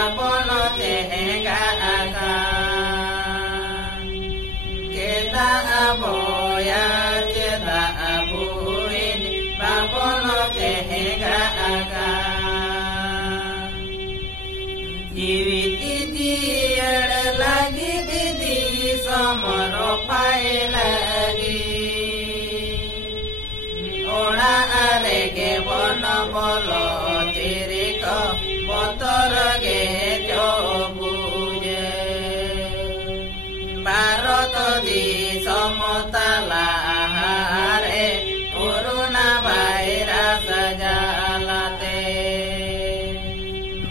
babono tehenga aga kita aboya kita abuin babono tehenga aga jiwit itiar lagi didi somoro pai lagi ola arege bono bolo tiriko motor ge jobuje baroto di somotala hare uruna baira sajalate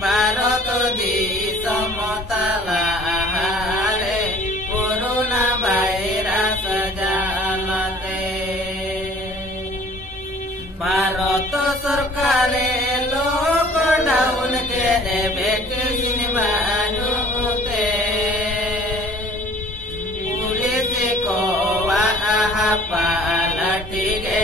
baroto di somotala hare uruna baira sajalate Bharoto sarkare lockdown kere vaccine banute police ko wa palatike